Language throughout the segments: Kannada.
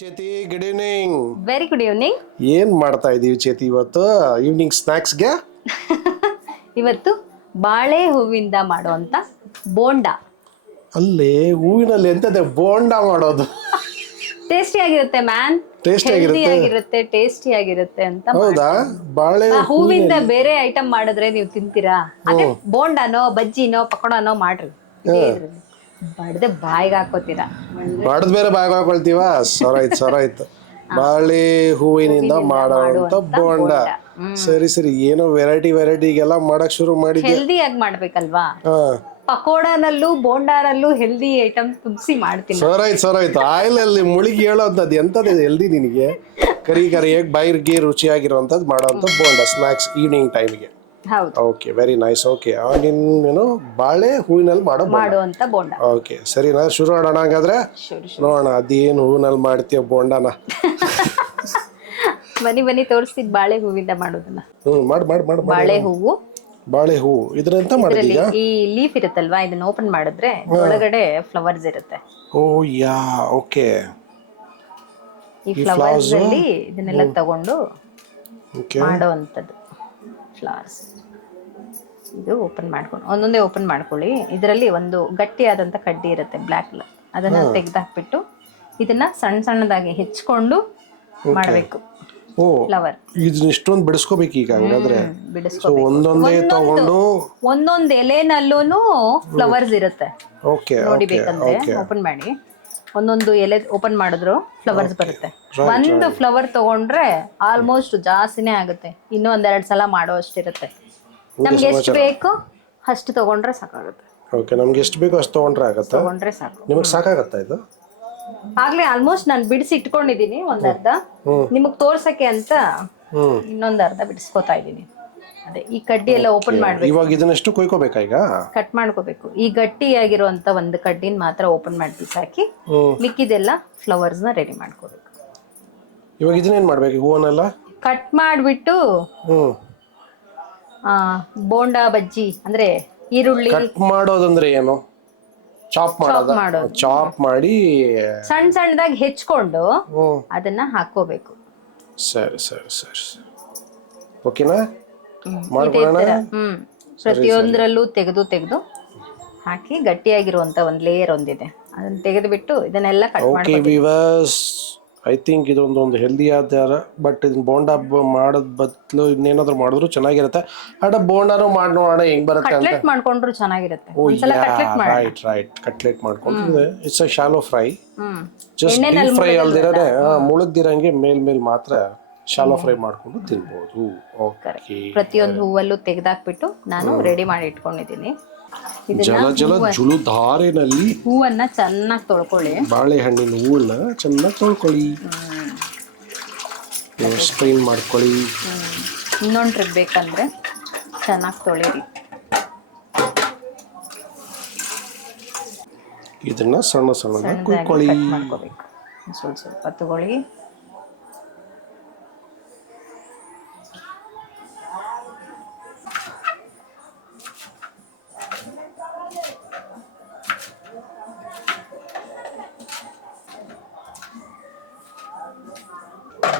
ಚೇತಿ, good evening. Very good evening. ಏನ್ ಮಾಡ್ತಾ ಇದೀವಿ ಚೇತಿ ಇವತ್ತು ಈವ್ನಿಂಗ್ ಸ್ನಾಕ್ಸ್ಗೆ? ಇವತ್ತು ಬಾಳೆ ಹೂವಿಂದ ಮಾಡುವಂತ ಬೋಂಡಾ. ಅಲ್ಲಿ ಹೂವಿನಲ್ಲಿ ಎಂತದೆ ಬೋಂಡ ಮಾಡೋದು? ಟೇಸ್ಟಿ ಆಗಿರುತ್ತೆ ಮ್ಯಾನ್. ಟೇಸ್ಟಿ ಹೆಲ್ದಿ ಆಗಿರುತ್ತೆ. ಆಗಿರುತ್ತೆ, ಟೇಸ್ಟಿ ಆಗಿರುತ್ತೆ ಅಂತ ಹೌದಾ? ಬಾಳೆ ಹೂವಿಂದ ಬೇರೆ ಐಟಮ್ ಮಾಡಿದ್ರೆ ನೀವು ತಿಂತೀರಾ? ಅದೇ ಬೋಂಡಾನೋ ಬಜ್ಜಿನೋ ಪಕೋಡನೋ ಮಾಡ್ರಿ, ಬಡ್ದೆ ಬಾಯಿಗೆ ಹಾಕೋತೀರಾ. ಬಡದ್ ಬೇರೆ ಬಾಯ್ ಹಾಕೊಳ್ತೀವ. ಸರಾಯ್ತು. ಬಾಳೆ ಹೂವಿನಿಂದ ಮಾಡೋಂತ ಬೋಂಡ. ಸರಿ ಏನೋ ವೆರೈಟಿಗೆಲ್ಲ ಮಾಡಕ್ ಶುರು ಮಾಡಿದ್ಯಾ? ಹೆಲ್ದಿ ಆಗಿ ಮಾಡ್ಬೇಕಲ್ವಾ? ಹಾ, ಪಕೋಡನಲ್ಲೂ ಬೋಂಡಾನಲ್ಲೂ ಹೆಲ್ದಿ ಐಟಮ್ ತುಂಬಿಸಿ ಮಾಡ್ತೀನಿ. ಸರಾಯ್ತು. ಆಯಿಲ್ ಅಲ್ಲಿ ಮುಳುಗಿ ಹೇಳೋಂಥದ್ದು ಎಂತದ್ದು ಹೆಲ್ದಿ ನಿನಗೆ? ಕರಿಯಾಗಿ ಬಾಯಿಗೆ ರುಚಿಯಾಗಿರುವಂಥದ್ದು ಮಾಡೋಂಥ ಬೋಂಡ ಸ್ನಾಕ್ಸ್ ಈವ್ನಿಂಗ್ ಟೈಮ್ಗೆ. ಹೌದು, ಓಕೆ, ವೆರಿ ನೈಸ್. ಓಕೆ, ನೀನು ಬಾಳೆ ಹೂವಿನಲ್ಲಿ ಮಾಡುವಂತ ಬೋಂಡ. ಓಕೆ, ಸರಿನಾ? ಶುರು ಮಾಡೋಣ ಹಾಗಾದ್ರೆ. ನೋಡೋಣ ಅದೇನು ಹೂವಿನಲ್ಲಿ ಮಾಡ್ತೀಯ ಬೋಂಡನ. ಬನ್ನಿ ತೋರಿಸ್ತಿದ್ ಬಾಳೆ ಹೂವಿಂದ ಮಾಡೋದನ್ನ. ಮಾಡು. ಬಾಳೆ ಹೂವು ಇದ್ರಂತ ಮಾಡಿದೀಗ. ಈ ಲೀಫ್ ಇರುತ್ತಲ್ವಾ, ಇದನ್ನ ಓಪನ್ ಮಾಡಿದ್ರೆ ಒಳಗಡೆ ಫ್ಲವರ್ಸ್ ಇರುತ್ತೆ. ಓ ಯಾ, ಓಕೆ. ಈ ಫ್ಲವರ್ಸ್ ಅಲ್ಲಿ ಇದನ್ನೆಲ್ಲ ತಗೊಂಡು ಮಾಡೋವಂಥದ್ದು ಫ್ಲವರ್ಸ್. ಇದು ಓಪನ್ ಮಾಡ್ಕೊಂಡು ಒಂದೊಂದೇ ಓಪನ್ ಮಾಡ್ಕೊಳ್ಳಿ. ಇದರಲ್ಲಿ ಒಂದು ಗಟ್ಟಿಯಾದಂತ ಕಡ್ಡಿ ಇರುತ್ತೆ ಬ್ಲ್ಯಾಕ್, ಅದನ್ನ ತೆಗೆದಾಕ್ಬಿಟ್ಟು ಇದನ್ನ ಸಣ್ಣದಾಗಿ ಹೆಚ್ಚಿಕೊಂಡು ಮಾಡಬೇಕು. ಓ, ಫ್ಲವರ್ ಇದನ್ನ ಇಷ್ಟೊಂದು ಬಿಡಿಸ್ಕೋಬೇಕು ಈಗ. ಹಂಗಾದ್ರೆ ಒಂದೊಂದೇ ತಗೊಂಡು ಒಂದೊಂದು ಎಲೆನಲ್ಲೂ ಫ್ಲವರ್ಸ್ ಇರುತ್ತೆ. ಓಕೆ, ನೋಡಿಬೇಕಂದ್ರೆ ಓಪನ್ ಮಾಡಿ, ಒಂದೊಂದು ಎಲೆ ಓಪನ್ ಮಾಡಿದ್ರು ಫ್ಲವರ್ಸ್ ಬರುತ್ತೆ. ಒಂದು ಫ್ಲವರ್ ತಗೊಂಡ್ರೆ ಆಲ್ಮೋಸ್ಟ್ ಜಾಸ್ತಿನೇ ಆಗುತ್ತೆ. ಇನ್ನೂ ಒಂದೆರಡು ಸಲ ಮಾಡೋ ಅಷ್ಟಿರುತ್ತೆ. ನಮ್ಗೆ ಎಷ್ಟು ಬೇಕು ಅಷ್ಟು ತಗೊಂಡ್ರೆ ಸಾಕಾಗುತ್ತೆ. ಓಕೆ, ನಮ್ಗೆ ಎಷ್ಟು ಬೇಕು ಅಷ್ಟು ತಗೊಂಡ್ರೆ ಸಾಕು. ನಿಮಗೆ ಸಾಕಾಗತ್ತಾ ಇದು? ಆಗ್ಲೇ ಆಲ್ಮೋಸ್ಟ್ ನಾನು ಬಿಡಿಸಿ ಇಟ್ಕೊಂಡಿದೀನಿ ಒಂದರ್ಧ. ನಿಮಗ್ ತೋರ್ಸಕ್ಕೆ ಅಂತ ಇನ್ನೊಂದ್ ಅರ್ಧ ಬಿಡಿಸ್ಕೊತಾ ಇದೀನಿ. ಅದೇ ಈ ಕಡ್ಡಿ ಎಲ್ಲ ಓಪನ್ ಮಾಡ್ಬೇಕು. ಇವಾಗ ಇದನ್ನೆಷ್ಟು ಕೊಯ್ಕೋಬೇಕಾ ಈಗ? ಕಟ್ ಮಾಡ್ಕೋಬೇಕು. ಈ ಗಟ್ಟಿಯಾಗಿರುವಂತ ಒಂದು ಕಡ್ಡಿನ ಮಾತ್ರ ಓಪನ್ ಮಾಡಿ ಬಿಸಾಕಿ ಮಿಕ್ಕಿದೆಲ್ಲ ಫ್ಲವರ್ಸ್ ನ ರೆಡಿ ಮಾಡ್ಕೋಬೇಕು. ಇವಾಗ ಇದನ್ನೇನ್ ಮಾಡ್ಬೇಕು? ಹೂವನ್ನೆಲ್ಲ ಕಟ್ ಮಾಡ್ಬಿಟ್ಟು ಬೋಂಡಾ ಬಜ್ಜಿ ಅಂದ್ರೆ ಈರುಳ್ಳಿ ಕಟ್ ಮಾಡೋದಂದ್ರೆ ಏನು? ಚಾಪ್ ಮಾಡಿ ಸಣ್ಣದಾಗಿ ಹೆಚ್ಕೊಂಡು ಅದನ್ನ ಹಾಕೋಬೇಕು. ಸರಿ. ಓಕೆನಾ? ಪ್ರತಿಯೊಂದರಲ್ಲೂ ತೆಗೆದು ಹಾಕಿ ಗಟ್ಟಿಯಾಗಿರುವಂತ ಒಂದು ಲೇಯರ್ ಒಂದಿದೆ, ಅದನ್ನ ತೆಗೆದುಬಿಟ್ಟು ಇದನ್ನೆಲ್ಲ ಕಟ್ ಮಾಡಿ. ಐ ಥಿಂಕ್ ಇದೊಂದು ಹೆಲ್ದಿ ಆದ, ಬಟ್ ಇದನ್ನ ಬೋಂಡಾ ಮಾಡೋದ್ ಬದಲು ಇನ್ನೇನಾದ್ರು ಮಾಡಿದ್ರು ಚೆನ್ನಾಗಿರುತ್ತೆ. ಬೋಂಡಾನು ಮಾಡಿ ನೋಡೋಣ ಹೆಂಗ್ ಬರುತ್ತೆ ಅಂತ. ಕಟ್ಲೆಟ್ ಮಾಡ್ಕೊಂಡ್ರು ಚೆನ್ನಾಗಿರುತ್ತೆ. ರೈಟ್ ಕಟ್ಲೆಟ್ ಮಾಡ್ಕೊಂಡ್ರೆ it's a shallow fry. Just deep fry ಅಲ್ದಿರನೆ ಮುಳುಗ್ದಿರಂಗೆ ಮೇಲ್ ಮಾತ್ರ ಶಾಲೋ ಫ್ರೈ ಮಾಡ್ಕೊಂಡು ತಿನ್ಬೋದು. ಪ್ರತಿಯೊಂದು ಹೂವಲ್ಲೂ ತೆಗೆದಾಕ್ಬಿಟ್ಟು ನಾನು ರೆಡಿ ಮಾಡಿ ಇಟ್ಕೊಂಡಿದ್ದೀನಿ. ಜಲ ಜುಳುಧಾರಿನಲ್ಲಿ ಹೂವನ್ನ ಚೆನ್ನಾಗಿ ತೊಳ್ಕೊಳ್ಳಿ. ಬಾಳೆಹಣ್ಣಿನ ಹೂವನ್ನ ಚೆನ್ನಾಗಿ ತೊಳ್ಕೊಳ್ಳಿ, ಸ್ಟ್ರೈನ್ ಮಾಡ್ಕೊಳ್ಳಿ. ಇನ್ನೊಂದು ಟ್ರಿಕ್ ಬೇಕಂದ್ರೆ ಚೆನ್ನಾಗಿ ತೊಳಿರಿ. ಇದನ್ನ ಸಣ್ಣದಾಗಿ ಕುಯ್ಕೊಳ್ಳಿ. ಮಾಡ್ಕೋಬೇಕು. ಸ್ವಲ್ಪ ತಗೊಳ್ಳಿ.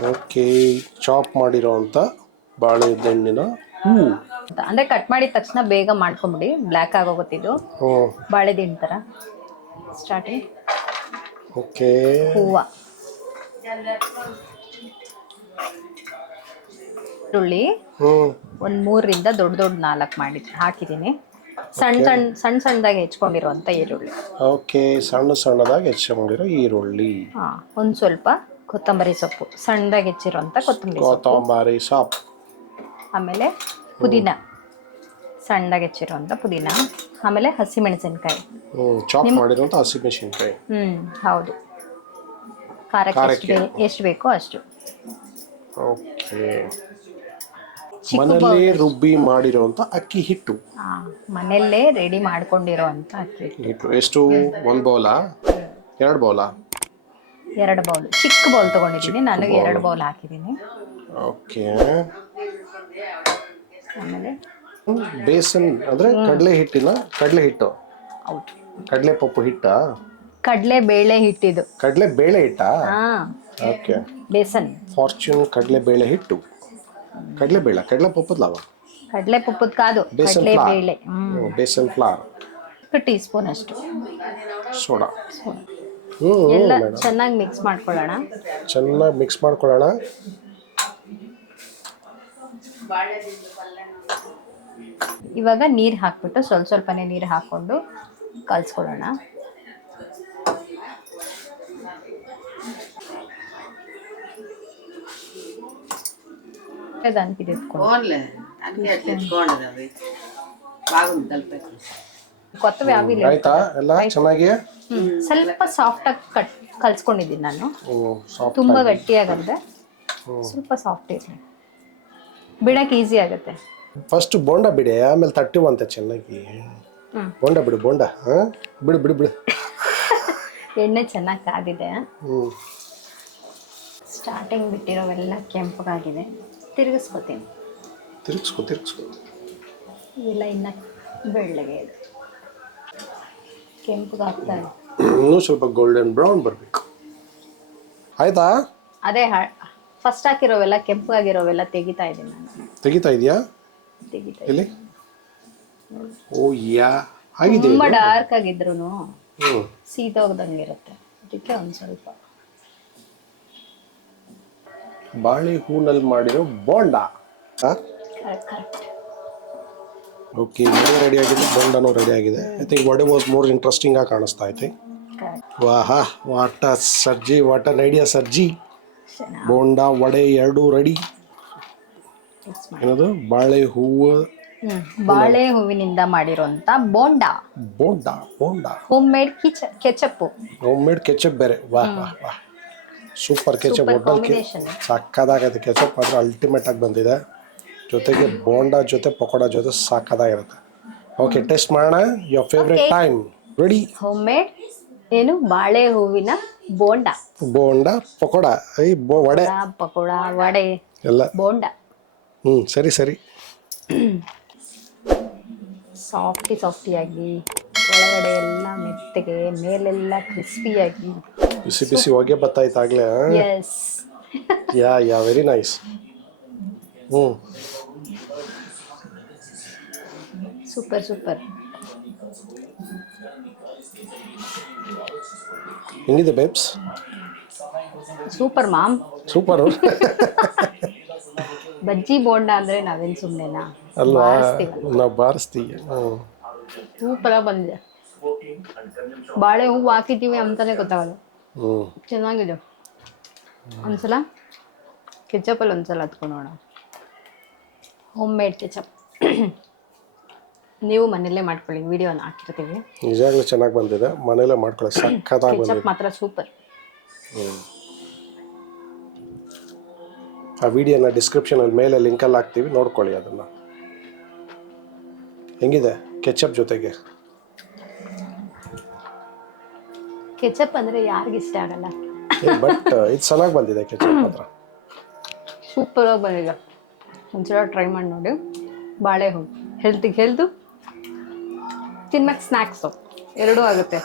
ಓಕೆ, ಚಾಪ್ ಮಾಡಿರೋಂಥ ಬಾಳೆಹಣ್ಣಿನ ಹೂವು ಅಂದ್ರೆ ಕಟ್ ಮಾಡಿದ ತಕ್ಷಣ ಬೇಗ ಮಾಡ್ಕೊಂಬಿಡಿ, ಬ್ಲ್ಯಾಕ್ ಆಗೋಗುತ್ತಿದ್ದು ಬಾಳೆದಿಣ್ಣ ತರ. ಸ್ಟಾರ್ಟಿಂಗ್ ಓಕೆ, ಹೂವ, ಈರುಳ್ಳಿ ಒಂದ್ 3ರಿಂದ ದೊಡ್ಡ 4 ಹಾಕಿದೀನಿ. ಸಣ್ಣದಾಗಿ ಹೆಚ್ಕೊಂಡಿರುವಂತ ಈರುಳ್ಳಿ. ಓಕೆ, ಸಣ್ಣದಾಗಿ ಹೆಚ್ಚಕೊಂಡಿರೋ ಈರುಳ್ಳಿ. ಒಂದ್ ಸ್ವಲ್ಪ ಕೊತ್ತಂಬರಿ ಸೊಪ್ಪು, ಸಣ್ಣದಾಗಿ ಹೆಚ್ಚಿರುವಂತ ಕೊತ್ತಂಬರಿ ಸೊಪ್ಪು. ಆಮೇಲೆ ಪುದೀನ, ಸಣ್ಣದಾಗಿ ಹೆಚ್ಚಿರುವಂತ ಪುದೀನ. ಆಮೇಲೆ ಹಸಿಮೆಣಸಿನಕಾಯಿ, ಚಾಪ್ ಮಾಡಿರುವಂತ ಹಸಿಮೆಣಸಿನಕಾಯಿ. ಹೌದು, ಖಾರಕ್ಕೆ ಎಷ್ಟು ಬೇಕೋ ಅಷ್ಟು. ಓಕೆ, ಮನೆಯಲ್ಲೇ ರುಬ್ಬಿ ಮಾಡಿರುವಂತ ಅಕ್ಕಿ ಹಿಟ್ಟು. ಮನೆಯಲ್ಲೇ ರೆಡಿ ಮಾಡ್ಕೊಂಡಿರುವಂತ ಅಕ್ಕಿ ಹಿಟ್ಟು. ಎಷ್ಟು? 1 ಬೌಲಾ? 2 ಬೌಲಾ? 2 ಬೌಲ್. ಚಿಕ್ಕ ಬೌಲ್ ತಗೊಂಡಿದ್ದೀನಿ ನಾನು, 2 ಬೌಲ್ ಹಾಕಿದ್ದೀನಿ. ಓಕೆ, ಆಮೇಲೆ ಬೇಸನ್ ಅಂದ್ರೆ ಕಡಲೆ ಹಿಟ್ಟು. ಹೌದು, ಕಡಲೆ ಪಪ್ಪು ಹಿಟ್ಟ. ಕಡಲೆ ಬೇಳೆ ಹಿಟ್ಟಿದು. ಕಡಲೆ ಬೇಳೆ ಹಿಟ್ಟಾ? ಹಾ, ಓಕೆ. ಬೇಸನ್. ಫಾರ್ಚೂನ್ ಕಡಲೆ ಬೇಳೆ ಹಿಟ್ಟು. ಕಡಲೆ ಬೇಳೆ, ಕಡಲೆ ಪಪ್ಪದ್ಲಾವ? ಕಡಲೆ ಪಪ್ಪದ್ ಕಾದು, ಬೇಸನ್ ಕಡಲೆ ಫ್ಲಾರ್. ಬೇಳೆ. ಬೇಸನ್ ಫ್ಲಾರ್. 1 ಟೀ ಸ್ಪೂನ್ ಅಷ್ಟು ಸೋಡಾ. ಎಲ್ಲ ಮೇಡಮ್ ಚೆನ್ನಾಗಿ ಮಿಕ್ಸ್ ಮಾಡ್ಕೊಳ್ಳೋಣ. ಚೆನ್ನಾಗಿ ಮಿಕ್ಸ್ ಮಾಡ್ಕೊಳ್ಳೋಣ. ಇವಾಗ ನೀರು ಹಾಕ್ಬಿಟ್ಟು ಸ್ವಲ್ಪನೇ ನೀರು ಹಾಕ್ಕೊಂಡು ಕಲ್ಸ್ಕೊಳ್ಳೋಣ. దానికి కొత్తవి అవి లేవు. ಆಯ್ತಾ ಎಲ್ಲ ಚೆನ್ನಾಗಿ? ಸ್ವಲ್ಪ ಸಾಫ್ಟ್ ಆಗಿ ಕಲ್ಸ್ಕೊಂಡಿದ್ದೀನಿ ನಾನು. ತುಂಬಾ ಗಟ್ಟಿಯಾಗಂದ್ರೆ ಸ್ವಲ್ಪ ಸಾಫ್ಟ್ ಇರಲಿ, ಬಿಡಕ್ಕೆ ಈಸಿ ಆಗುತ್ತೆ. ಫಸ್ಟ್ ಬೋಂಡ ಬಿಡಿ, ಆಮೇಲೆ ತಟ್ಟಿವಂತೆ ಚೆನ್ನಾಗಿ. ಬೋಂಡ ಬಿಡು, ಬೋಂಡ. ಬಿಡು ಬಿಡು ಬಿಡು. ಎಣ್ಣೆ ಚೆನ್ನಾಗಿ ಕಾದಿದೆ. ಸ್ಟಾರ್ಟಿಂಗ್ ಬಿಟ್ಟಿರೋವೆಲ್ಲ ಕೆಂಪಗಾಗಿದೆ. ತಿರುಗಿಸ್ಕೊತೀನಿ. ತಿರುಗಿಸ್ಕೊ. ಇಲ್ಲ ಇನ್ನು ಬೆಳ್ಳಗೆ ಇದೆ. ಕೆಂಪಗಾಗ್ತಾ ಇದೆ. ಇನ್ನೂ ಸ್ವಲ್ಪ ಗೋಲ್ಡನ್ ಬ್ರೌನ್ ಬರಬೇಕು. ಆಯ್ತಾ? ಅದೇ ಫಸ್ಟ್ ಹಾಕಿರೋವೆಲ್ಲ ಕೆಂಪಗಾಗಿರೋವೆಲ್ಲ ತೆಗಿತಾ ಇದ್ದೀನಿ ನಾನು. ತೆಗಿತಾ ಇದೆಯಾ? ಇಲ್ಲಿ ಓ ಯಾ ಆಗಿದೆ. ತುಂಬ ಡಾರ್ಕ್ ಆಗಿದ್ರು ಸೀದೋಗ್ದಂಗೆ ಇರುತ್ತೆ, ಅದಕ್ಕೆ ಒಂದು ಸ್ವಲ್ಪ. ಬಾಳೆ ಹೂನಲ್ಲಿ ಮಾಡಿರೋ ಬೋಂಡ. ಓಕೆ, ವಡೆ ರೆಡಿ ಆಗಿದೆ, ಬೋಂಡನೂ ರೆಡಿ ಆಗಿದೆ. I think vada was more interesting ಆಗಿ ಕಾಣಿಸ್ತಾ ಐತೆ. ವಾಹ, ವಾಟ ಸರ್ಜಿ, ವಾಟ ಐಡಿಯಾ ಸರ್ಜಿ. ಬೋಂಡ ವಡೆ ಎರಡೂ ರೆಡಿ. ಏನದು? ಬಾಳೆ ಹೂವು. ಬಾಳೆ ಹೂವಿನಿಂದ ಮಾಡಿರುವಂತ bonda. Home made ketchup. Home made ketchup ಬೇರೆ. ವಾಹ್ ವಾಹ್ ವಾಹ್, ಸೂಪರ್ ಕೆಚಪ್. ಒಟ್ಟಲ್ಲಿ ಸಕ್ಕದಾಗೈತೆ ಕೆಚಪ್ ಮಾತ್ರ, ಅಲ್ಟಿಮೇಟ್ ಆಗಿ ಬಂದಿದೆ. ಜೊತೆಗೆ ಬೋಂಡ ಜೊತೆ ಪಕೋಡ ಜೊತೆ ಸಾಕಾಗಿರುತ್ತೆ. ಓಕೆ, ಟೆಸ್ಟ್ ಮಾಡೋಣ. Your favourite time ready. Home made ಏನು ಬಾಳೆ ಹೂವಿನ ಬೋಂಡ ಪಕೋಡ, ವಡೆ, ಪಕೋಡ, ವಡೆ ಎಲ್ಲ ಬೋಂಡ. ಸರಿ. ಸಾಫ್ಟಿಯಾಗಿ, ಒಳಗಡೆ ಎಲ್ಲ ಮೆತ್ತಗೆ, ಮೇಲೆಲ್ಲ ಕ್ರಿಸ್ಪಿಯಾಗಿ, ಬಿಸಿ ಹೊಗೆ ಬತ್ತಾಯ್ತು ಆಗ್ಲೇ. Yes. Ya very nice. Super. ಹೆಂಗಿದೆ ಬೇಬ್ಸ್? Super mom. ಸೂಪರ್. ಬಜ್ಜಿ ಬೋಂಡ ಅಂದ್ರೆ ನಾವೇನು ಸುಮ್ಮನೆನಾ ಅಲ್ವಾ? ನಾವು ಬಾರಿಸ್ತೀವಿ. ಸೂಪರ್ ಆಗಿ ಬಂದಿದೆ. ಬಾಳೆ ಹೂವು ಹಾಕಿದ್ದೀವಿ ಅಂತಾನೆ ಗೊತ್ತಾಗಲ್ಲ. ಚೆನ್ನಾಗಿದೆ. ಒಂದ್ಸಲ ಕೆಚಪಲ್ಲಿ ಒಂದ್ಸಲ ಹತ್ಕೊಂಡೋಣ. ಹೋಮ್ ಮೇಡ್ ಕೆಚಪ್ ನೀವು ಮನೆಯಲ್ಲೇ ಮಾಡ್ಕೊಳ್ಳಿ, ವಿಡಿಯೋನ ಹಾಕಿರ್ತೀವಿ. ನಿಜವಾಗ್ಲೂ ಚೆನ್ನಾಗಿ ಬಂದಿದೆ, ಮನೆಯಲ್ಲೇ ಮಾಡ್ಕೊಳ್ಳಿ. ಸಕ್ಕತ್ತಾಗಿ ಬಂದಿದೆ. ಕೆಚಪ್ ಮಾತ್ರ ಸೂಪರ್. ಆ ವಿಡಿಯೋನ ಡಿಸ್ಕ್ರಿಪ್ಷನಲ್ಲಿ ಮೇಲೆ ಲಿಂಕಲ್ಲಿ ಹಾಕ್ತೀವಿ, ನೋಡ್ಕೊಳ್ಳಿ ಅದನ್ನು. ಹೆಂಗಿದೆ ಕೆಚಪ್ ಜೊತೆಗೆ? ಕೆಚಪ್ ಅಂದರೆ ಯಾರಿಗೆ ಇಷ್ಟ ಆಗಲ್ಲ, ಬಟ್ ಇದು ಚೆನ್ನಾಗಿ ಬಂದಿದೆ ಕೆಚಪ್ ಮಾತ್ರ. ಸೂಪರ್ ಆಗಿ ಬಂದಿದೆ. ಒಂದ್ಸಲ ಟ್ರೈ ಮಾಡಿ ನೋಡಿ. ಬಾಳೆಹಣ್ಣು ಹೆಲ್ತು, ತಿನ್ನಕ್ಕೆ ಸ್ನ್ಯಾಕ್ಸು ಎರಡೂ ಆಗುತ್ತೆ.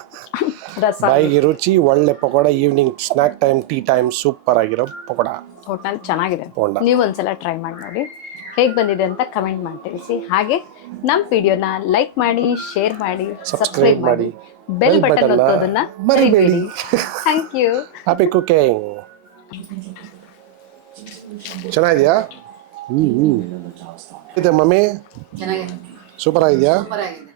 ರಸ, ಬಾಯಿಗೆ ರುಚಿ, ಒಳ್ಳೆ pakoda. Evening snack time, tea time, super ಆಗಿರೋ ಪಕೋಡ. ಒಟ್ನಲ್ಲಿ ಚೆನ್ನಾಗಿದೆ. ನೀವು ಒಂದ್ಸಲ ಟ್ರೈ ಮಾಡಿ ನೋಡಿ, ಹೇಗೆ ಬಂದಿದೆ ಅಂತ ಕಮೆಂಟ್ ಮಾಡಿ ತಿಳಿಸಿ. ಹಾಗೆ ನಮ್ಮ ವಿಡಿಯೋನ ಲೈಕ್ ಮಾಡಿ, ಶೇರ್ ಮಾಡಿ, ಸಬ್ಸ್ಕ್ರೈಬ್ ಮಾಡಿ, ಬೆಲ್ ಬಟನ್ ಒತ್ತೋದನ್ನ ಮರಿಬೇಡಿ. Thank you. Happy cooking. ಚೆನ್ನಾಗಿದೆಯಾ? ಇದೆ ಮಮ್ಮಿ? ಚೆನ್ನಾಗಿದೆ. ಸೂಪರ್ ಆಗಿದೆಯಾ? ಸೂಪರ್ ಆಗಿದೆ.